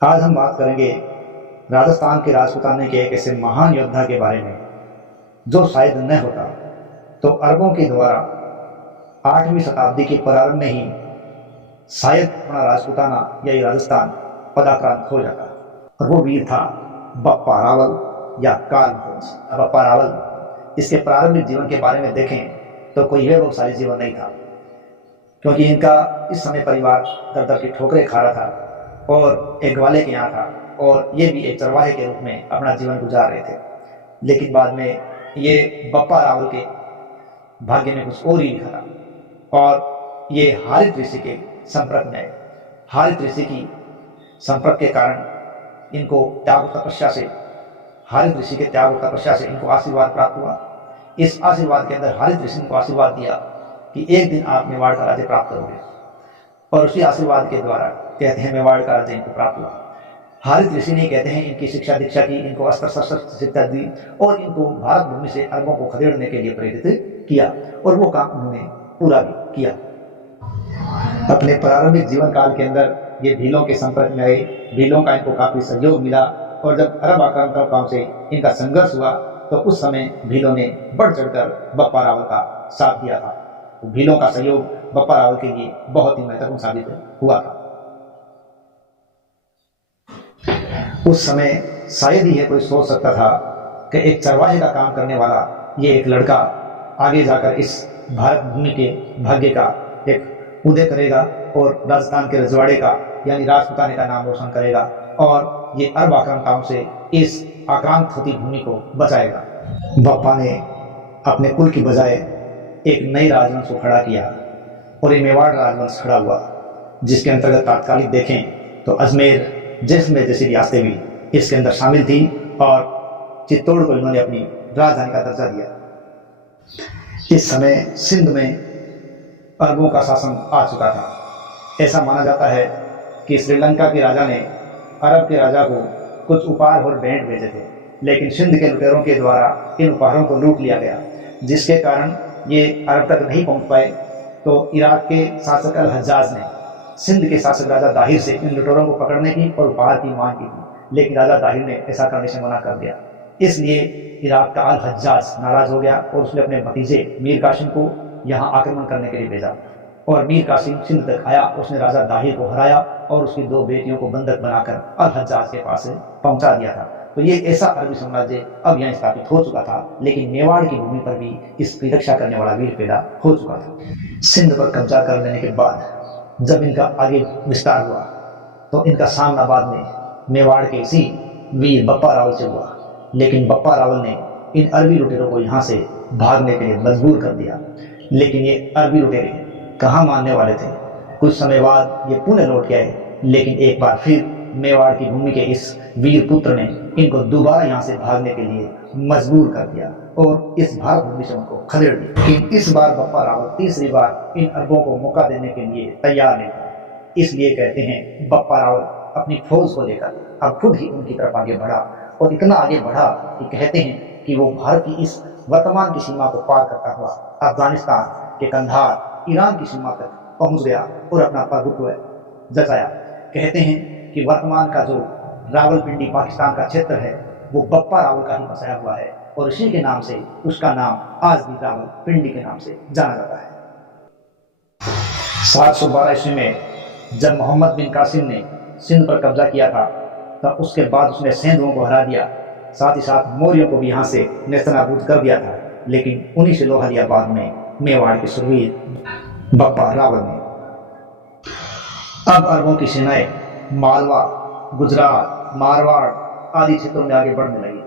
आज हम बात करेंगे राजस्थान के राजपूताने के एक ऐसे महान योद्धा के बारे में जो शायद न होता तो अरबों के द्वारा 8वीं शताब्दी के प्रारंभ में ही शायद अपना राजपूताना या ये राजस्थान पदाक्रांत हो जाता। और वो वीर था बप्पा रावल या काल भोज। बप्पा रावल, इसके प्रारंभिक जीवन के बारे में देखें तो कोई वैभवशाली जीवन नहीं था, क्योंकि इनका इस समय परिवार दर दर की ठोकरें खा रहा था और एक ग्वाले के यहाँ था और ये भी एक चरवाहे के रूप में अपना जीवन गुजार रहे थे। लेकिन बाद में ये बप्पा रावल के भाग्य में कुछ और ही लिखा था और ये हारित ऋषि के संपर्क में आए। हारित ऋषि की संपर्क के कारण इनको त्याग और तपस्या से, हारित ऋषि के त्याग और तपस्या से इनको आशीर्वाद प्राप्त हुआ। इस आशीर्वाद के अंदर हारित ऋषि ने आशीर्वाद दिया कि एक दिन आप मेवाड़ का राज्य प्राप्त करोगे, और उसी आशीर्वाद के द्वारा कहते हैं मेवाड़ का राज्य इनको प्राप्त हुआ। हारित ऋषि ने कहते हैं इनकी शिक्षा दीक्षा की, इनको अस्त्र शस्त्र शिक्षा दी और इनको भारत भूमि से अरबों को खदेड़ने के लिए प्रेरित किया, और वो काम उन्होंने पूरा भी किया। अपने प्रारंभिक जीवन काल के अंदर ये भीलों के संपर्क में आए, भीलों का इनको काफी सहयोग मिला, और जब अरब आक्रांताओं से इनका संघर्ष हुआ तो उस समय भीलों ने बढ़ चढ़कर बप्पा रावल का साथ दिया था। तो भीलों का सहयोग बप्पा रावल के लिए बहुत ही महत्वपूर्ण साबित हुआ था। उस समय शायद ही कोई सोच सकता था कि एक चरवाहे का काम करने वाला ये एक लड़का आगे जाकर इस भारत भूमि के भाग्य का एक उदय करेगा और राजस्थान के रजवाड़े का यानी राजपूताने का नाम रोशन करेगा और ये अरब आक्रांताओं से इस आक्रांत होती भूमि को बचाएगा। बप्पा ने अपने कुल की बजाय एक नई राजवंश को खड़ा किया और ये मेवाड़ राजवंश खड़ा हुआ, जिसके अंतर्गत तात्कालिक देखें तो अजमेर, जैसलमेर जैसी रियासतें भी इसके अंदर शामिल थी और चित्तौड़ को इन्होंने अपनी राजधानी का दर्जा दिया। इस समय सिंध में अरबों का शासन आ चुका था। ऐसा माना जाता है कि श्रीलंका के राजा ने अरब के राजा को कुछ उपहार और भेंट भेजे थे, लेकिन सिंध के लुटेरों के द्वारा इन उपहारों को लूट लिया गया, जिसके कारण ये अरब तक नहीं पहुंच पाए। तो इराक के शासक अल हज्जाज ने सिंध के शासक राजा दाहिर से इन लुटेरों को पकड़ने की और उपहार की मांग की थी, लेकिन राजा दाहिर ने ऐसा करने से मना कर दिया। इसलिए इराक का अल हज्जाज नाराज हो गया और उसने अपने भतीजे मीर कासिम को यहाँ आक्रमण करने के लिए भेजा, और मीर कासिम सिंध तक आया। उसने राजा दाहिर को हराया और उसकी 2 बेटियों को बंधक बनाकर अल हज्जाज के पास पहुंचा दिया था। तो ये ऐसा अरबी साम्राज्य अब यहाँ स्थापित हो चुका था, लेकिन मेवाड़ की भूमि पर भी इसकी रक्षा करने वाला वीर पैदा हो चुका था। सिंध पर कब्जा कर लेने के बाद जब इनका आगे विस्तार हुआ तो इनका सामना बाद में मेवाड़ के इसी वीर बप्पा रावल से हुआ, लेकिन बप्पा रावल ने इन अरबी लुटेरों को यहाँ से भागने के लिए मजबूर कर दिया। लेकिन ये अरबी लुटेरे कहाँ मानने वाले थे। कुछ समय बाद ये पुनः लौट के आए, लेकिन एक बार फिर मेवाड़ की भूमि के इस वीर पुत्र ने इनको दोबारा यहाँ से भागने के लिए मजबूर कर दिया और इस भारत भूमि से उनको खदेड़ दिया। लेकिन इस बार बप्पा रावल तीसरी बार इन अरबों को मौका देने के लिए तैयार नहीं था। इसलिए कहते हैं बप्पा रावल अपनी फौज को लेकर अब खुद ही उनकी तरफ आगे बढ़ा, और इतना आगे बढ़ा कि कहते हैं कि वो भारत की इस वर्तमान की सीमा को पार करता हुआ अफगानिस्तान के कंधार, ईरान की सीमा तक पहुंच गया और अपना प्रभुत्व जताया। कहते हैं कि वर्तमान का जो रावलपिंडी पाकिस्तान का क्षेत्र है वो बप्पा रावल का ही बसाया हुआ है, और इसी के नाम से उसका नाम आज भी रावलपिंडी के नाम से जाना जाता है। 712 ईस्वी में जब मोहम्मद बिन कासिम ने सिंध पर कब्जा किया था, तब उसके बाद उसने सेंधुओं को हरा दिया, साथ ही साथ मौर्यों को भी यहाँ से नेस्तनाबूद कर दिया था। लेकिन उन्हीं से लोहा लिया बाद में मेवाड़ के सुरवीर बप्पा रावल ने। अब अरबों की सेनाएं मालवा, गुजरात, मारवाड़ आदि क्षेत्रों में आगे बढ़ने लगी,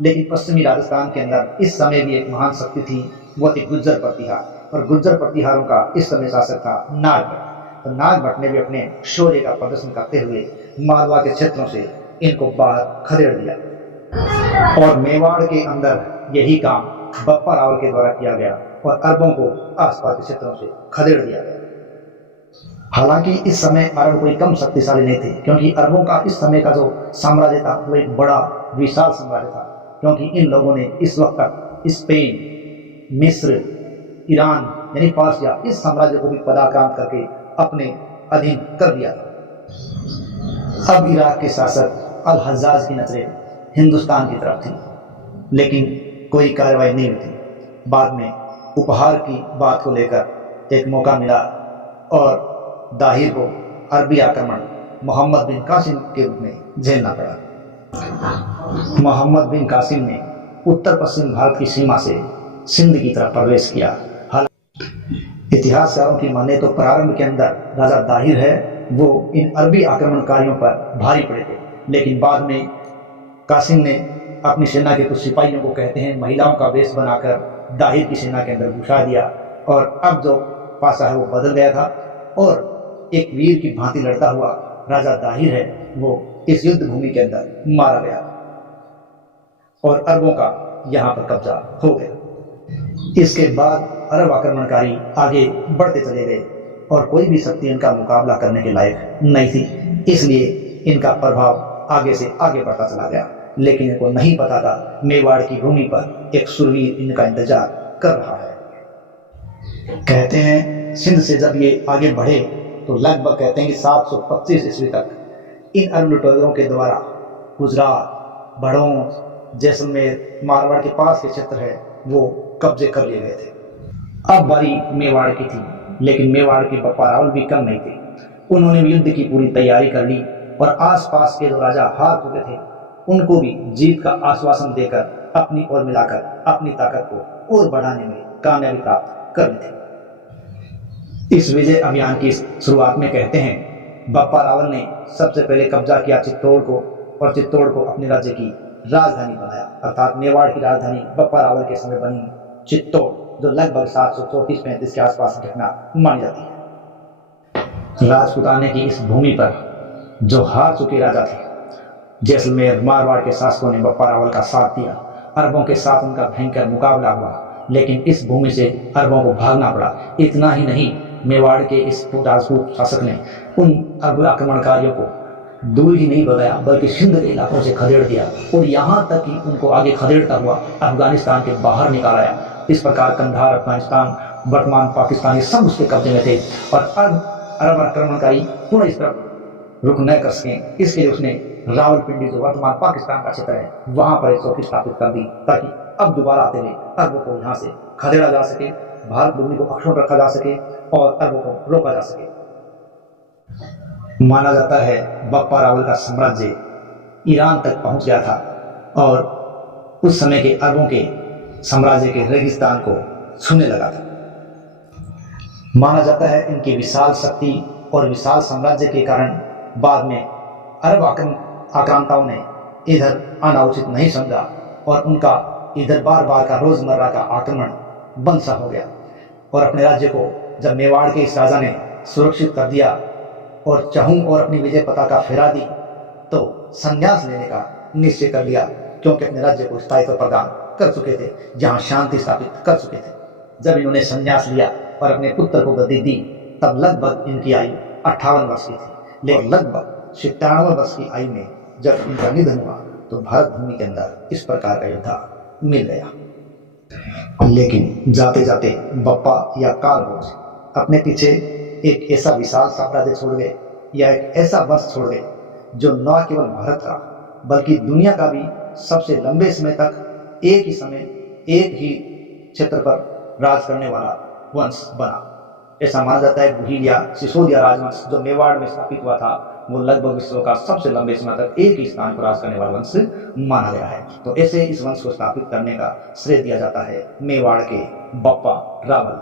लेकिन पश्चिमी राजस्थान के अंदर इस समय भी एक महान शक्ति थी, वो थी गुज्जर प्रतिहार। और गुज्जर प्रतिहारों का इस समय शासक था नागभट्ट। तो नागभट्ट ने भी अपने शौर्य का प्रदर्शन करते हुए मालवा के क्षेत्रों से इनको बाहर खदेड़ दिया, और मेवाड़ के अंदर यही काम बप्पा रावल के द्वारा किया गया और अरबों को आसपास के क्षेत्रों से खदेड़ दिया गया। हालांकि इस समय अरब कोई कम शक्तिशाली नहीं थे, क्योंकि अरबों का इस समय का जो साम्राज्य था वो एक बड़ा विशाल साम्राज्य था, क्योंकि इन लोगों ने इस वक्त तक स्पेन, मिस्र, ईरान यानी पारसिया इस साम्राज्य को भी पदाक्रांत करके अपने अधीन कर लिया था। अब इराक के शासक अल हज्जाज की नजरें हिंदुस्तान की तरफ थी, लेकिन कोई कार्रवाई नहीं हुई थी। बाद में उपहार की बात को लेकर एक मौका मिला और दाहिर को अरबी आक्रमण मोहम्मद बिन कासिम के रूप में झेलना पड़ा। मोहम्मद बिन कासिम ने उत्तर पश्चिम भारत की सीमा से सिंध की तरफ प्रवेश किया। हालांकि इतिहासकारों की माने तो प्रारंभ के अंदर राजा दाहिर है वो इन अरबी आक्रमणकारियों पर भारी पड़े थे, लेकिन बाद में कासिम ने अपनी सेना के कुछ सिपाहियों को कहते हैं महिलाओं का वेश बनाकर दाहिर की सेना के अंदर घुसा दिया, और अब जो पासा है वो बदल गया था और एक वीर की भांति लड़ता हुआ राजा दाहिर है वो इस युद्ध भूमि के अंदर मारा गया और अरबों का यहाँ पर कब्जा हो गया। इसके बाद अरब आक्रमणकारी आगे बढ़ते चले गए और कोई भी शक्ति इनका मुकाबला करने के लायक नहीं थी, इसलिए इनका प्रभाव आगे से आगे बढ़ता चला गया। लेकिन इनको नहीं पता था मेवाड़ की भूमि पर एक शूरवीर इनका इंतजार कर रहा है। कहते हैं सिंध से जब ये आगे बढ़े तो लगभग कहते हैं कि 725 ईस्वी तक इन अरब लुटेरों के द्वारा गुजरात, भड़ों, जैसलमेर, मारवाड़ के पास के क्षेत्र है वो कब्जे कर लिए गए थे। अब बारी मेवाड़ की थी, लेकिन मेवाड़ के बप्पा रावल भी कम नहीं थे। उन्होंने युद्ध की पूरी तैयारी कर ली और आसपास के जो राजा हार चुके थे उनको भी जीत का आश्वासन देकर अपनी ओर मिलाकर अपनी ताकत को और बढ़ाने में कामयाबी प्राप्त कर ली थी। इस विजय अभियान की शुरुआत में कहते हैं बप्पा रावल ने सबसे पहले कब्जा किया चित्तौड़ को, और चित्तौड़ को अपने राज्य की राजधानी बनाया, अर्थात मेवाड़ की राजधानी बप्पा रावल के समय बनी चित्तौड़, जो लगभग 734-35 के आसपास घटना मानी जाती है। राजपुताने की इस भूमि पर जो हार चुके राजा थे, जैसलमेर, मारवाड़ के शासकों ने बप्पा रावल का साथ दिया। अरबों के साथ उनका भयंकर मुकाबला हुआ, लेकिन इस भूमि से अरबों को भागना पड़ा। इतना ही नहीं, मेवाड़ के इस राजपूत शासक ने उन अरब आक्रमणकारियों को दूर ही नहीं भगाया बल्कि सिंध के इलाकों से खदेड़ दिया और यहाँ तक कि उनको आगे खदेड़ता हुआ अफगानिस्तान के बाहर निकाल आया। इस प्रकार कंधार, अफगानिस्तान, वर्तमान पाकिस्तान ये सब उसके कब्जे में थे और अरब आक्रमणकारी पूर्ण इस तरफ रुक न कर सकें, इसके लिए उसने रावलपिंडी जो वर्तमान पाकिस्तान का क्षेत्र है वहां पर एक चौकी स्थापित कर दी ताकि अब दोबारा आते हुए अरबों को यहाँ से खदेड़ा जा सके, भारत भूमि को अक्षुण्ण रखा जा सके और अरबों को रोका जा सके। माना जाता है बप्पा रावल का साम्राज्य ईरान तक पहुंच गया था और उस समय के अरबों के साम्राज्य के रेगिस्तान को छूने लगा था। माना जाता है इनकी विशाल शक्ति और विशाल साम्राज्य के कारण बाद में अरब आक्रांताओं ने इधर आना उचित नहीं समझा और उनका इधर बार बार का रोजमर्रा का आक्रमण बंद सा हो गया और अपने राज्य को जब मेवाड़ के इस राजा ने सुरक्षित कर दिया और चहूं और अपनी विजय पताका फहरा दी तो संन्यास लेने का निश्चय कर लिया, क्योंकि अपने राज्य को स्थायित्व प्रदान कर चुके थे, जहां शांति स्थापित कर चुके थे। जब इन्होंने संन्यास लिया और अपने पुत्र को गद्दी दी तब लगभग इनकी आयु 58 वर्ष की थी, लेकिन लगभग 97 वर्ष की आयु में जब इनका निधन हुआ तो भारत भूमि के अंदर इस प्रकार का योद्धा मिल गया। लेकिन जाते जाते बप्पा या कालभोज अपने पीछे एक ऐसा विशाल साम्राज्य छोड़ गए या एक ऐसा वंश छोड़ गए जो न केवल भारत का बल्कि दुनिया का भी सबसे लंबे समय तक एक ही समय एक ही क्षेत्र पर राज करने वाला वंश बना। ऐसा माना जाता है गुहिल या सिसोदिया राजवंश जो मेवाड़ में स्थापित हुआ था वो लगभग विश्व का सबसे लंबे समय तक एक ही स्थान पर राज करने वाला वंश माना गया है। तो ऐसे इस वंश को स्थापित करने का श्रेय दिया जाता है मेवाड़ के बप्पा रावल।